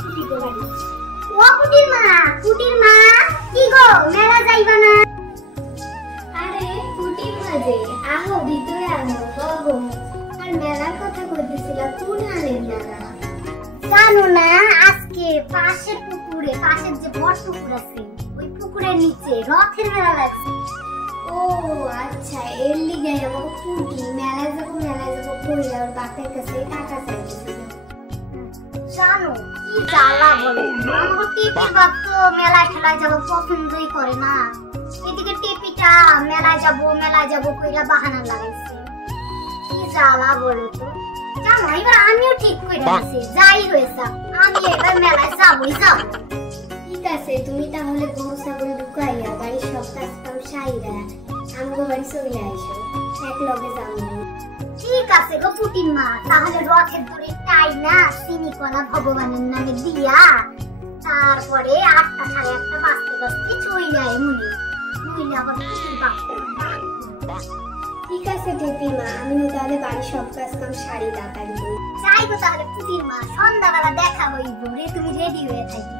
ও কুটির মা কি গো মেলা যাইবা না? আরে কুটির মা যে আহো ভিতরে আহো বলো। আর মেলার কথা কইতেছিলা কোন হালের মেলা? জানো না আজকে পাশের যে বড় পুকুর আছে ওই পুকুরের নিচে রথের মেলা লাগছে। ও আচ্ছা, এর লিগে আমার কুটি মেলায় যাবো কইরা ওর বাপের কাছে টাকা চাইতেছিল। জানো কি জ্বালা বলে, আমার টিপির বাপ তো মেলায় ঠেলায় যাবো পছন্দই করে না। এদিকে টিপিটা মেলায় যাবো কইরা বাহানা লাগাইছে। কি জ্বালা বলে তো। জানো এবার আমিও ঠিক করে আছি, যাই হয়েছে আমি এবার মেলায় যাবোই যাবো। ঠিক আছে, তুমি তাহলে গরু ছাগল ঢুকাইয়া বাড়ির সব কাজ কাম সাইরা আমগো বাড়ি চলে আইসো, এক লগে যাবো। ঠিক আছে গো পুটির মা, তাহলে রথের দড়ি টাই না চিনি কলা ভগবানের নামে দিয়া তারপরে 8টা 8:30 বাজতে চলে আয় মুনি আবার পুটির বাপ। ঠিক আছে টিপিমা, আমিও তাহলে বাড়ির সব কাজ কাম সারি তাড়াতাড়ি। যাই গো তাহলে পুটির মা, সন্ধ্যাবেলা দেখা হইব রে, তুমি রেডি হয়ে থাকি।